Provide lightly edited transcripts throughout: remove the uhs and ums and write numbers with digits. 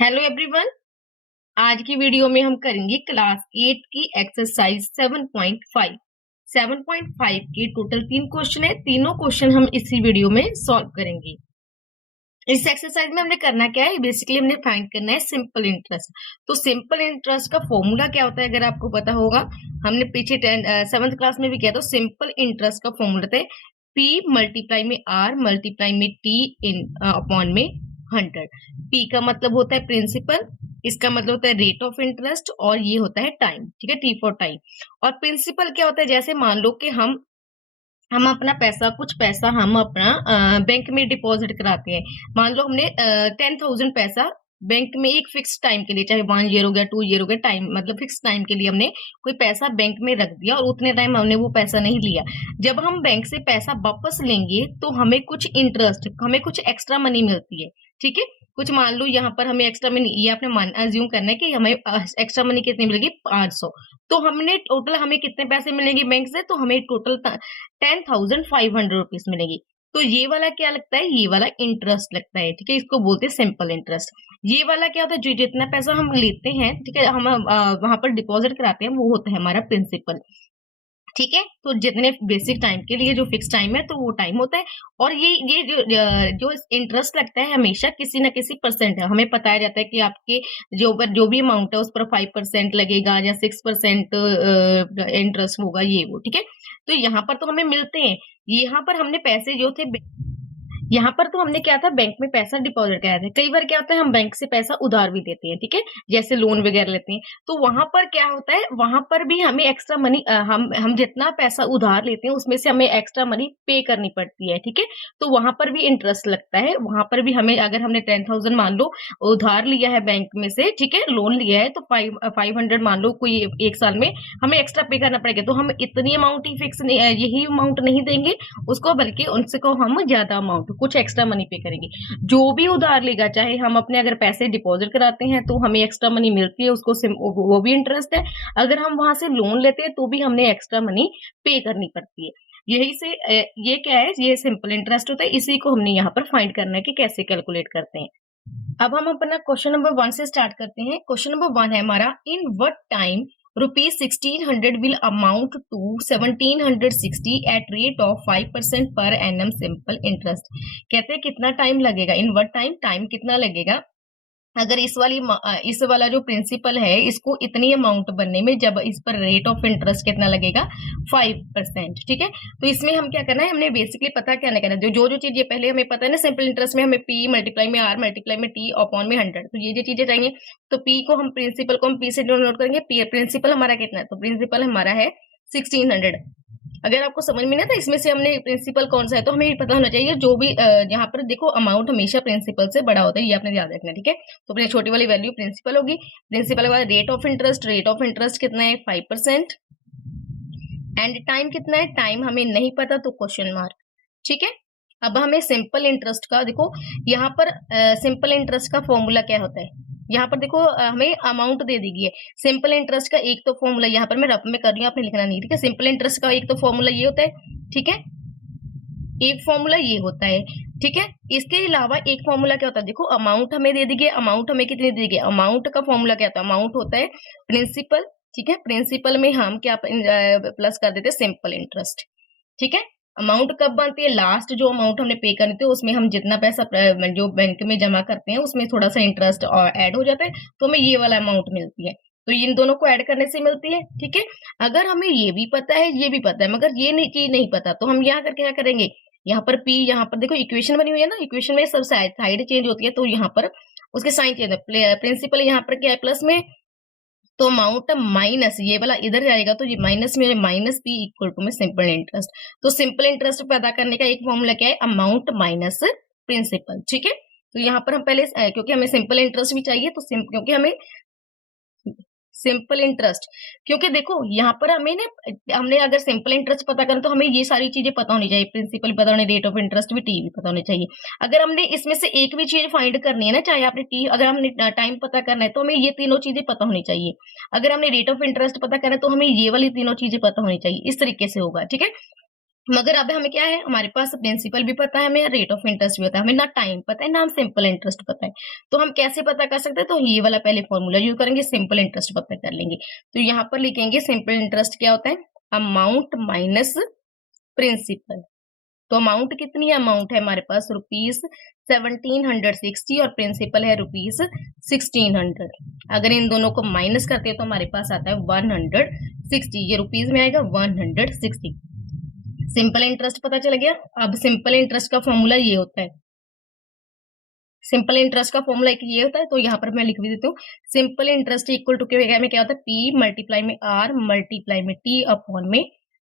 Hello everyone. आज की video में हम करेंगे क्लास 8 की एक्सरसाइज 7.5। 7.5 के टोटल 3 क्वेश्चन है। तीनों क्वेश्चन हम इसी वीडियो में सॉल्व करेंगे। इस एक्सरसाइज में हमने करना क्या है, बेसिकली हमने फाइंड करना है सिंपल इंटरेस्ट। तो सिंपल इंटरेस्ट का फॉर्मूला क्या होता है अगर आपको पता होगा, हमने पीछे 7th क्लास में भी किया। तो सिंपल इंटरेस्ट का फॉर्मूला था P मल्टीप्लाई में R मल्टीप्लाई में T इन अपॉन में 100। P का मतलब होता है प्रिंसिपल, इसका मतलब होता है रेट ऑफ इंटरेस्ट, और ये होता है टाइम। ठीक है, T फॉर टाइम। और प्रिंसिपल क्या होता है, जैसे मान लो कि हम अपना पैसा, कुछ पैसा हम अपना बैंक में डिपॉजिट कराते हैं। मान लो हमने 10,000 पैसा बैंक में एक फिक्स टाइम के लिए, चाहे 1 ईयर हो गया 2 ईयर हो गया, टाइम मतलब फिक्स टाइम के लिए हमने कोई पैसा बैंक में रख दिया और उतने टाइम हमने वो पैसा नहीं लिया। जब हम बैंक से पैसा वापस लेंगे तो हमें कुछ इंटरेस्ट, हमें कुछ एक्स्ट्रा मनी मिलती है। ठीक है, कुछ मान लो यहाँ पर हमें एक्स्ट्रा मनी, ये आपने मान अज्यूम करना है कि हमें एक्स्ट्रा मनी कितनी मिलेगी, 500। तो हमने टोटल हमें कितने पैसे मिलेंगे बैंक से, तो हमें टोटल 10,500 रुपीज मिलेगी। तो ये वाला क्या लगता है, ये वाला इंटरेस्ट लगता है। ठीक है, इसको बोलते हैं सिंपल इंटरेस्ट। ये वाला क्या होता है, जो जितना पैसा हम लेते हैं, ठीक है, हम वहां पर डिपॉजिट कराते हैं, वो होता है हमारा प्रिंसिपल। ठीक है, तो जितने बेसिक टाइम के लिए जो फिक्स टाइम है तो वो टाइम होता है। और ये जो इंटरेस्ट लगता है हमेशा किसी ना किसी परसेंट है, हमें बताया जाता है कि आपके जो भी अमाउंट है उस पर 5% लगेगा या 6% इंटरेस्ट होगा, ये वो। ठीक है, तो यहाँ पर तो हमें मिलते हैं। यहाँ पर हमने पैसे जो थे, यहाँ पर तो हमने क्या था, बैंक में पैसा डिपॉजिट कराया था। कई बार क्या होता है, हम बैंक से पैसा उधार भी देते हैं। ठीक है, जैसे लोन वगैरह लेते हैं, तो वहां पर क्या होता है, वहां पर भी हमें एक्स्ट्रा मनी, हम जितना पैसा उधार लेते हैं उसमें से हमें एक्स्ट्रा मनी पे करनी पड़ती है। ठीक है, तो वहां पर भी इंटरेस्ट लगता है। वहां पर भी हमें, अगर हमने 10,000 मान लो उधार लिया है बैंक में से, ठीक है, लोन लिया है, तो 500 मान लो कोई एक साल में हमें एक्स्ट्रा पे करना पड़ेगा। तो हम इतनी अमाउंट ही फिक्स नहीं, यही अमाउंट नहीं देंगे उसको, बल्कि उनसे को हम ज्यादा अमाउंट, कुछ एक्स्ट्रा मनी पे करेंगे। जो भी उधार लेगा, चाहे हम अपने अगर पैसे डिपॉजिट कराते हैं तो हमें एक्स्ट्रा मनी मिलती है, उसको वो भी इंटरेस्ट है। अगर हम वहां से लोन लेते हैं तो भी हमने एक्स्ट्रा मनी पे करनी पड़ती है। यही से ये क्या है, ये सिंपल इंटरेस्ट होता है। इसी को हमने यहाँ पर फाइंड करना है कि कैसे कैलकुलेट करते हैं। अब हम अपना क्वेश्चन नंबर 1 से स्टार्ट करते हैं। क्वेश्चन नंबर 1 है हमारा, in what time rupees 1600 will amount to 1760 at rate of 5% per annum simple interest. कहते हैं कितना टाइम लगेगा, इन व्हाट टाइम, टाइम कितना लगेगा अगर इस वाला जो प्रिंसिपल है इसको इतनी अमाउंट बनने में, जब इस पर रेट ऑफ इंटरेस्ट कितना लगेगा, 5%। ठीक है, तो इसमें हम क्या करना है, हमने बेसिकली पता क्या करना है, जो जो चीजें पहले हमें पता है ना, सिंपल इंटरेस्ट में हमें पी मल्टीप्लाई में आर मल्टीप्लाई में टी अपॉन में 100, तो ये जो चीजें चाहिए। तो पी को हम, प्रिंसिपल को हम पी से नोट करेंगे। पी प्रिंसिपल हमारा कितना है, तो प्रिंसिपल हमारा है 1600। अगर आपको समझ में नहीं आता इसमें से हमने प्रिंसिपल कौन सा है, तो हमें ये पता होना चाहिए। जो भी यहाँ पर देखो, अमाउंट हमेशा प्रिंसिपल से बड़ा होता है, ये आपने याद रखना। ठीक है, तो अपनी छोटी वाली वैल्यू प्रिंसिपल होगी। प्रिंसिपल के बाद rate of interest, rate of interest कितना है, 5%। एंड टाइम कितना है, टाइम हमें नहीं पता, तो क्वेश्चन मार्क। ठीक है, अब हमें सिंपल इंटरेस्ट का देखो, यहाँ पर सिंपल इंटरेस्ट का फॉर्मूला क्या होता है। यहाँ पर देखो हमें अमाउंट दे दी गई है। सिंपल इंटरेस्ट का एक तो फॉर्मूला, यहाँ पर मैं रफ में कर रही हूँ, आपने लिखना नहीं। ठीक है, सिंपल इंटरेस्ट का एक तो फॉर्मूला ये होता है। ठीक है, एक फॉर्मूला ये होता है। ठीक है, इसके अलावा एक फॉर्मूला क्या होता है, देखो अमाउंट हमें दे दी गई, अमाउंट हमें कितनी दी गई, अमाउंट का फॉर्मूला क्या होता है, अमाउंट होता है प्रिंसिपल। ठीक है, प्रिंसिपल में हम क्या प्लस कर देते हैं, सिंपल इंटरेस्ट। ठीक है, अमाउंट कब बनती है, लास्ट जो अमाउंट हमने पे करनी थी उसमें हम जितना पैसा जो बैंक में जमा करते हैं उसमें थोड़ा सा इंटरेस्ट और ऐड हो जाता है, तो हमें ये वाला अमाउंट मिलती है। तो इन दोनों को ऐड करने से मिलती है। ठीक है, अगर हमें ये भी पता है, ये भी पता है, मगर ये चीज नहीं पता, तो हम यहाँ करके क्या करेंगे, यहाँ पर पी, यहाँ पर देखो इक्वेशन बनी हुई है ना, इक्वेशन में सब साइड चेंज होती है, तो यहाँ पर उसके साइन चेंज है। प्रिंसिपल यहाँ पर क्या है, प्लस में, तो अमाउंट माइनस ये वाला इधर जाएगा, तो ये माइनस में, माइनस पी इक्वल टू में सिंपल इंटरेस्ट। तो सिंपल इंटरेस्ट पैदा करने का एक फॉर्मूला क्या है, अमाउंट माइनस प्रिंसिपल। ठीक है, तो यहाँ पर हम पहले, क्योंकि हमें सिंपल इंटरेस्ट भी चाहिए, तो क्योंकि हमें सिंपल इंटरेस्ट, क्योंकि देखो यहाँ पर हमें ना, हमने अगर सिंपल इंटरेस्ट पता करें तो हमें ये सारी चीजें पता होनी चाहिए, प्रिंसिपल पता होनी, रेट ऑफ इंटरेस्ट भी, टी भी पता होनी चाहिए। अगर हमने इसमें से एक भी चीज फाइंड करनी है ना, चाहे आपने टी, अगर हमने टाइम पता करना है तो हमें ये तीनों चीजें पता होनी चाहिए। अगर हमने रेट ऑफ इंटरेस्ट पता करना है तो हमें ये वाली तीनों चीजें पता होनी चाहिए। इस तरीके से होगा। ठीक है, मगर अब हमें क्या है, हमारे पास प्रिंसिपल भी पता है, हमें रेट ऑफ इंटरेस्ट भी पता है, हमें ना टाइम पता है ना हम सिंपल इंटरेस्ट पता है। तो हम कैसे पता कर सकते हैं, तो ये वाला पहले फॉर्मूला यूज करेंगे, सिंपल इंटरेस्ट पता कर लेंगे। तो यहाँ पर लिखेंगे सिंपल इंटरेस्ट क्या होता है, अमाउंट माइनस प्रिंसिपल। तो अमाउंट कितनी है, अमाउंट है हमारे पास ₹1760 और प्रिंसिपल है ₹1600। अगर इन दोनों को माइनस करते हैं तो हमारे पास आता है 160, ये रुपीज में आएगा 160। सिंपल इंटरेस्ट पता चल गया। अब सिंपल इंटरेस्ट का फॉर्मूला ये होता है, सिंपल इंटरेस्ट का फॉर्मूला एक ये होता है, तो यहाँ पर मैं लिख भी देती हूँ। सिंपल इंटरेस्ट इक्वल टू के में क्या होता है, पी मल्टीप्लाई में आर मल्टीप्लाई में टी अपॉन में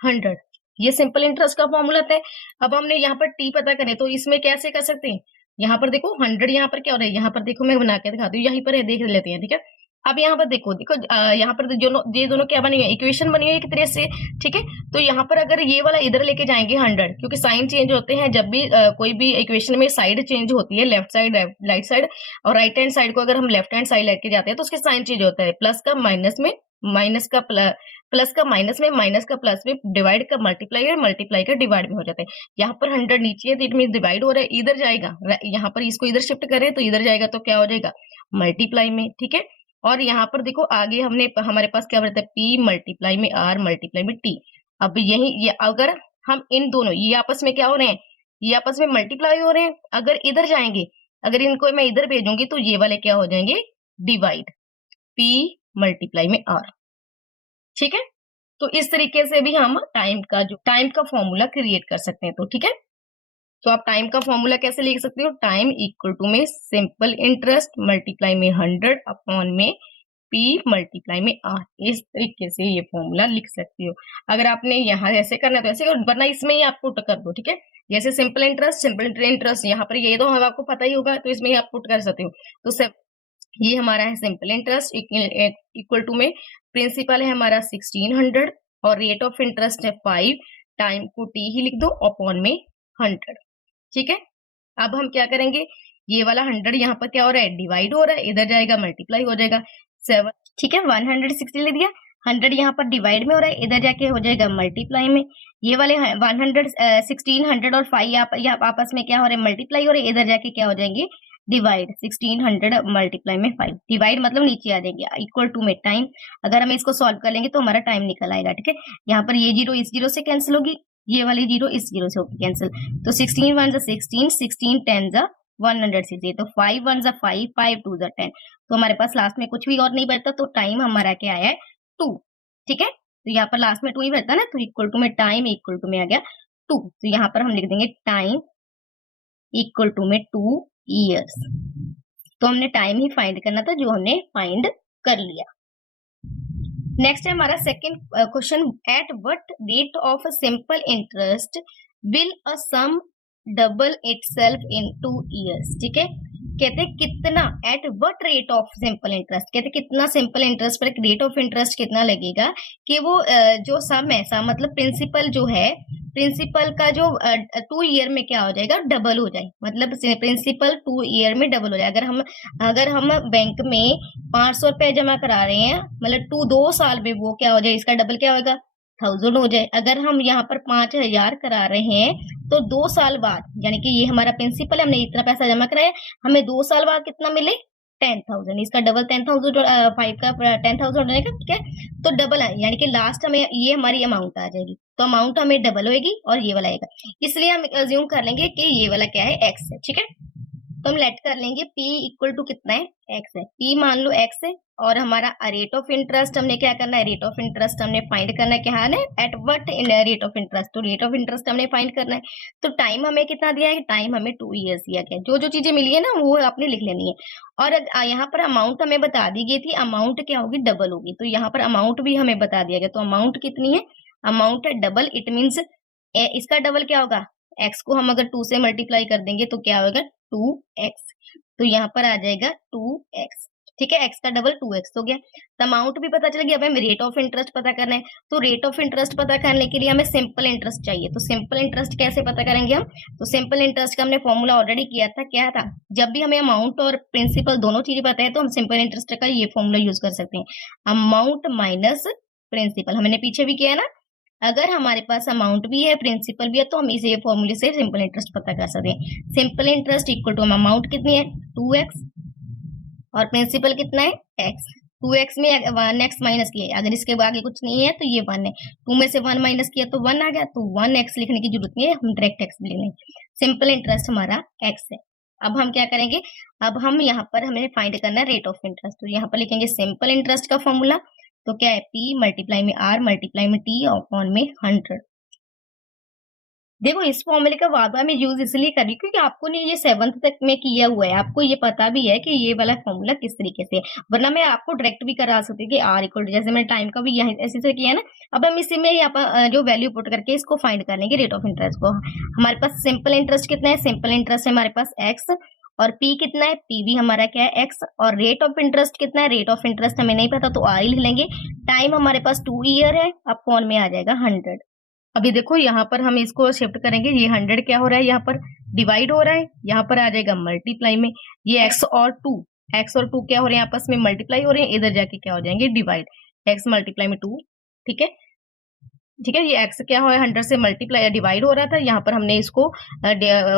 100। ये सिंपल इंटरेस्ट का फॉर्मूला होता है। अब हमने यहाँ पर टी पता करें तो इसमें कैसे कर सकते हैं, यहाँ पर देखो 100, यहाँ पर क्या हो रहा है, यहाँ पर देखो मैं बना के दिखाती हूँ, यहीं पर है, देख लेते हैं, ठीक है। अब यहाँ पर देखो देखो यहाँ पर जो ये दोनों क्या बनी हुई है, इक्वेशन बनी हुई है एक तरह से, ठीक है। तो यहाँ पर अगर ये वाला इधर लेके जाएंगे 100, क्योंकि साइन चेंज होते हैं जब भी कोई भी इक्वेशन में साइड चेंज होती है, लेफ्ट साइड राइट साइड, और राइट हैंड साइड को अगर हम लेफ्ट हैंड साइड लेके जाते हैं तो उसके साइन चेंज होता है, प्लस का माइनस में, माइनस का प्लस का माइनस में, माइनस का प्लस में, डिवाइड का मल्टीप्लाई है, मल्टीप्लाई का डिवाइड में हो जाता है। यहाँ पर 100 नीचे है तो इट मीन डिवाइड हो रहा है, इधर जाएगा, यहाँ पर इसको इधर शिफ्ट करें तो इधर जाएगा, तो क्या हो जाएगा मल्टीप्लाई में, ठीक है। और यहाँ पर देखो आगे हमने हमारे पास क्या रहता है, पी मल्टीप्लाई में आर मल्टीप्लाई में टी। अब यही ये अगर हम इन दोनों ये आपस में क्या हो रहे हैं, ये आपस में मल्टीप्लाई हो रहे हैं, अगर इधर जाएंगे, अगर इनको मैं इधर भेजूंगी तो ये वाले क्या हो जाएंगे डिवाइड, पी मल्टीप्लाई में आर, ठीक है। तो इस तरीके से भी हम टाइम का फॉर्मूला क्रिएट कर सकते हैं, तो ठीक है। तो आप टाइम का फॉर्मूला कैसे लिख सकते हो, टाइम इक्वल टू में सिंपल इंटरेस्ट मल्टीप्लाई में 100 अपॉन में पी मल्टीप्लाई में आर, इस तरीके से ये फॉर्मूला लिख सकते हो। अगर आपने यहाँ ऐसे करना है तो ऐसे, वरना इसमें ही आप पुट कर दो, ठीक है। जैसे सिंपल इंटरेस्ट यहाँ पर ये तो आपको पता ही होगा, तो इसमें ही आप पुट कर सकते हो। तो ये हमारा है सिंपल इंटरेस्ट इक्वल टू में प्रिंसिपल है हमारा 1600 और रेट ऑफ इंटरेस्ट है 5, टाइम को टी ही लिख दो अपॉन में 100, ठीक है। अब हम क्या करेंगे, ये वाला 100 यहाँ पर क्या हो रहा है डिवाइड हो रहा है, इधर जाएगा मल्टीप्लाई हो जाएगा 7, ठीक है। 160 ले दिया, 100 यहाँ पर डिवाइड में हो रहा है, इधर जाके हो जाएगा मल्टीप्लाई में। ये वाले 1600 और 5 यहाँ आपस में क्या हो रहा है मल्टीप्लाई हो रहे, इधर जाके क्या हो जाएंगे डिवाइड, 1600 मल्टीप्लाई में 5, डिवाइड मतलब नीचे आ जाएंगे, इक्वल टू में टाइम। अगर हम इसको सॉल्व कर लेंगे तो हमारा टाइम निकल आएगा, ठीक है। यहाँ पर ये जीरो इस जीरो से कैंसिल होगी, ये वाली जीरो इस जीरो से होगी कैंसिल, तो 16 1 16, 16 10 160, तो 5 1 5, 5 2 10, तो हमारे पास लास्ट में कुछ भी और नहीं बचता, तो टाइम हमारा क्या आया है 2, ठीक है। तो यहाँ पर लास्ट में 2 ही बचता ना, तो इक्वल टू में टाइम इक्वल टू में आ गया 2, तो यहाँ पर हम लिख देंगे टाइम इक्वल टू में 2 ईयर्स। तो हमने टाइम ही फाइंड करना था, जो हमने फाइंड कर लिया। नेक्स्ट है हमारा second question, at what rate of simple interest will a sum double itself in 2 years, ठीक है। कहते कितना, at what rate of simple interest, कहते कितना सिंपल इंटरेस्ट पर रेट ऑफ इंटरेस्ट कितना लगेगा कि वो जो सम है, सम मतलब प्रिंसिपल जो है, प्रिंसिपल का जो 2 ईयर में क्या हो जाएगा डबल हो जाए, मतलब प्रिंसिपल 2 ईयर में डबल हो जाए। अगर हम बैंक में 500 रुपए जमा करा रहे हैं, मतलब 2 साल में वो क्या हो जाए, इसका डबल क्या होगा 1000 हो जाए। अगर हम यहाँ पर 5000 करा रहे हैं तो 2 साल बाद, यानी कि ये हमारा प्रिंसिपल है, हमने इतना पैसा जमा कराया, हमें 2 साल बाद कितना मिले 10,000, इसका डबल 10,000 5 का 10,000 हो जाएगा, ठीक है। तो डबल है, यानी कि लास्ट हमें ये हमारी अमाउंट आ जाएगी, तो अमाउंट हमें डबल होगी और ये वाला आएगा, इसलिए हम अज्यूम कर लेंगे कि ये वाला क्या है एक्स है, ठीक है। तो हम लेट कर लेंगे P इक्वल टू कितना है एक्स है, P मान लो एक्स है, और हमारा रेट ऑफ इंटरेस्ट हमने क्या करना है, रेट ऑफ इंटरेस्ट हमने फाइंड करना है, क्या है eight what rate of interest, तो रेट ऑफ इंटरेस्ट हमने फाइंड करना है। तो टाइम हमें कितना दिया है, टाइम हमें 2 ईयर्स दिया गया, जो जो चीजें मिली है ना वो आपने लिख लेनी है। और यहाँ पर अमाउंट हमें बता दी गई थी, अमाउंट क्या होगी डबल होगी, तो यहाँ पर अमाउंट भी हमें बता दिया गया, तो अमाउंट कितनी है, अमाउंट है डबल, इट मीन्स इसका डबल क्या होगा, एक्स को हम अगर 2 से मल्टीप्लाई कर देंगे तो क्या होगा 2x, तो यहाँ पर आ जाएगा 2x, ठीक है। x का डबल 2x हो गया, तो अमाउंट भी पता चल गया। अब हमें रेट ऑफ इंटरेस्ट पता करना है, तो रेट ऑफ इंटरेस्ट पता करने के लिए हमें सिंपल इंटरेस्ट चाहिए, तो सिंपल इंटरेस्ट कैसे पता करेंगे हम, तो सिंपल इंटरेस्ट का हमने फॉर्मूला ऑलरेडी किया था, क्या था, जब भी हमें अमाउंट और प्रिंसिपल दोनों चीजें पता है तो हम सिंपल इंटरेस्ट का ये फॉर्मूला यूज कर सकते हैं, अमाउंट माइनस प्रिंसिपल, हमने पीछे भी किया है ना, अगर हमारे पास अमाउंट भी है प्रिंसिपल भी है तो हम इसे फॉर्मूले से सिंपल इंटरेस्ट पता कर सकते हैं। Simple interest equal to amount कितनी है 2x और प्रिंसिपल कितना है x। 2x में 1x माइनस किया है, अगर इसके आगे कुछ नहीं है तो ये 1 है, 2 में से 1 माइनस किया तो 1 आ गया, तो 1x लिखने की जरूरत नहीं है, हम डायरेक्ट x ले लेंगे। सिंपल इंटरेस्ट हमारा x है। अब हम क्या करेंगे, अब हम यहाँ पर हमें फाइंड करना है रेट ऑफ इंटरेस्ट, तो यहाँ पर लिखेंगे सिंपल इंटरेस्ट का फॉर्मूला, तो क्या है p मल्टीप्लाई में r मल्टीप्लाई में t अपॉन में 100। देखो इस फॉर्मूले का बार बार मैं यूज इसलिए कर रही हूँ क्योंकि आपको ने ये 7th तक में किया हुआ है, आपको ये पता भी है कि ये वाला फॉर्मूला किस तरीके से है, वरना मैं आपको डायरेक्ट भी करा सकती हूँ कि r इक्वल जैसे मैंने टाइम का भी यहाँ ऐसे से किया है ना। अब हम इसी में यहाँ पर जो वैल्यू पुट करके इसको फाइंड कर लेंगे रेट ऑफ इंटरेस्ट को। हमारे पास सिंपल इंटरेस्ट कितना है, सिंपल इंटरेस्ट है हमारे पास x, और p कितना है, p भी हमारा क्या है x, और रेट ऑफ इंटरेस्ट कितना है, रेट ऑफ इंटरेस्ट हमें नहीं पता तो r ही लिख लेंगे। टाइम हमारे पास 2 ईयर है, अपॉन में आ जाएगा 100। अभी देखो यहाँ पर हम इसको शिफ्ट करेंगे, ये 100 क्या हो रहा है यहाँ पर डिवाइड हो रहा है, यहाँ पर आ जाएगा मल्टीप्लाई में, ये x और 2 क्या हो रहे हैं आपस में मल्टीप्लाई हो रहे हैं, इधर जाके क्या हो जाएंगे डिवाइड, x मल्टीप्लाई में 2। ठीक है ठीक है, ये x क्या हो 100 से मल्टीप्लाई डिवाइड हो रहा था, यहाँ पर हमने इसको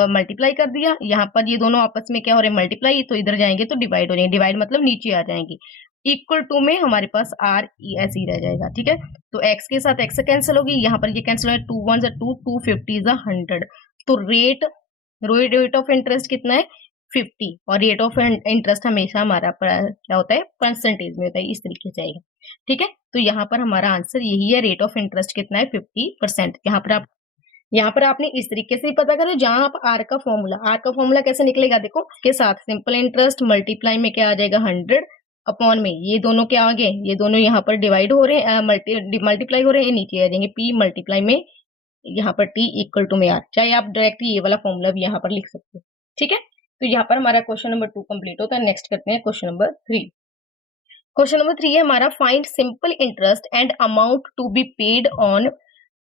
मल्टीप्लाई कर दिया, यहाँ पर ये दोनों आपस में क्या हो रहे हैं मल्टीप्लाई, तो इधर जाएंगे तो डिवाइड हो जाएंगे, डिवाइड मतलब नीचे आ जाएंगे। इक्वल टू में हमारे पास आर ऐसे ही रह जाएगा। ठीक है, तो x के साथ x कैंसिल होगी, यहाँ पर ये कैंसिल हो 2 1 2 250 100, तो रेट ऑफ इंटरेस्ट कितना है 50, और रेट ऑफ इंटरेस्ट हमेशा हमारा क्या होता है परसेंटेज में होता है, इस तरीके से आएगा। ठीक है, तो यहाँ पर हमारा आंसर यही है, रेट ऑफ इंटरेस्ट कितना है 50%। यहाँ पर आपने इस तरीके से ही पता करो, जहां आप आर का फॉर्मूला कैसे निकलेगा, देखो के साथ सिंपल इंटरेस्ट मल्टीप्लाई में क्या आ जाएगा 100 अपॉन में ये दोनों क्या आ गए, ये दोनों यहाँ पर डिवाइड हो रहे हैं मल्टीप्लाई हो रहे हैं, ये नीचे आ जाएंगे, p मल्टीप्लाई में यहाँ पर t इक्वल टू में r, चाहे आप डायरेक्ट ये वाला फॉर्मूला भी यहाँ पर लिख सकते हो। ठीक है, तो यहाँ पर हमारा क्वेश्चन नंबर 2 कंप्लीट होता है। नेक्स्ट करते हैं क्वेश्चन नंबर 3। क्वेश्चन नंबर 3 है हमारा, find simple interest and amount to be paid on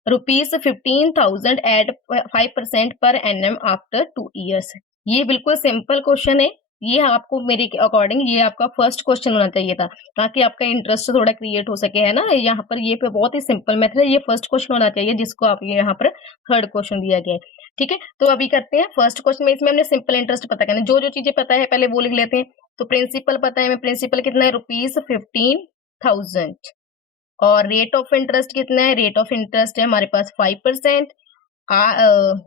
₹15,000 at 5% per annum after 2 years. ये बिल्कुल सिंपल क्वेश्चन है, ये आपको मेरे अकॉर्डिंग ये आपका फर्स्ट क्वेश्चन होना चाहिए था, ताकि आपका इंटरेस्ट थोड़ा क्रिएट हो सके, है ना। यहाँ पर ये पे बहुत ही सिंपल मेथड है, ये फर्स्ट क्वेश्चन होना चाहिए जिसको आप यहाँ पर थर्ड क्वेश्चन दिया गया है। ठीक है, तो अभी करते हैं फर्स्ट क्वेश्चन में, इसमें हमने सिंपल इंटरेस्ट पता करना है, जो जो चीजें पता है पहले वो लिख लेते हैं। तो प्रिंसिपल पता है हमें, प्रिंसिपल कितना है ₹15,000, और रेट ऑफ इंटरेस्ट कितना है, रेट ऑफ इंटरेस्ट है हमारे पास 5%।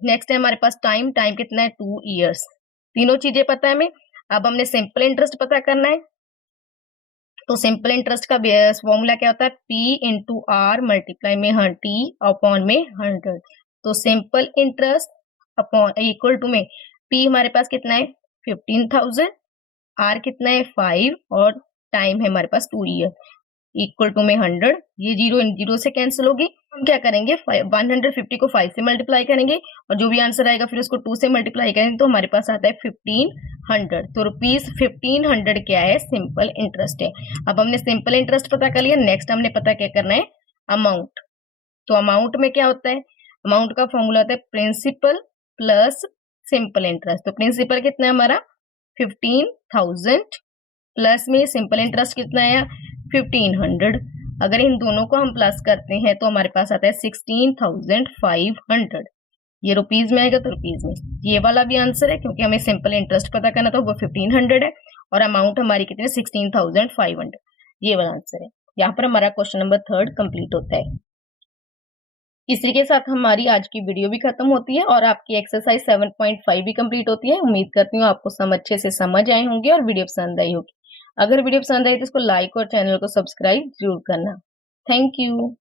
नेक्स्ट है हमारे पास टाइम कितना है 2 ईयर्स, तीनों चीजें पता है हमें। अब हमने सिंपल इंटरेस्ट पता करना है, तो सिंपल इंटरेस्ट का फॉर्मूला क्या होता है, p इंटू आर मल्टीप्लाई में t अपॉन में 100। तो simple interest upon equal to में p हमारे पास कितना है 15,000, r कितना है 5, और टाइम है हमारे पास 2 ईयर, इक्वल टू में 100। ये जीरो इन जीरो से कैंसिल होगी, हम क्या करेंगे 150 को 5 से मल्टीप्लाई करेंगे, और जो भी आंसर आएगा फिर उसको 2 से मल्टीप्लाई करेंगे, तो हमारे पास आता है 1500। तो ₹1500 क्या है सिंपल इंटरेस्ट है। अब हमने सिंपल इंटरेस्ट पता कर लिया, नेक्स्ट हमने पता क्या करना है अमाउंट। तो अमाउंट में क्या होता है, अमाउंट का फॉर्मूला होता है प्रिंसिपल प्लस सिंपल इंटरेस्ट। तो प्रिंसिपल कितना है हमारा 15,000 प्लस में सिंपल इंटरेस्ट कितना है 1500। अगर इन दोनों को हम प्लस करते हैं तो हमारे पास आता है 16,500। ये रुपीज में आएगा तो रुपीज में, ये वाला भी आंसर है क्योंकि हमें सिंपल इंटरेस्ट पता करना तो वो 1500 है, और अमाउंट हमारी कितनी है 16,500, ये वाला आंसर है। यहाँ पर हमारा क्वेश्चन नंबर 3 कंप्लीट होता है। इसी के साथ हमारी आज की वीडियो भी खत्म होती है और आपकी एक्सरसाइज 7.5 भी कंप्लीट होती है। उम्मीद करती हूँ आपको अच्छे से समझ आए होंगे और वीडियो पसंद आई होगी। अगर वीडियो पसंद आई तो इसको लाइक और चैनल को सब्सक्राइब जरूर करना। Thank you.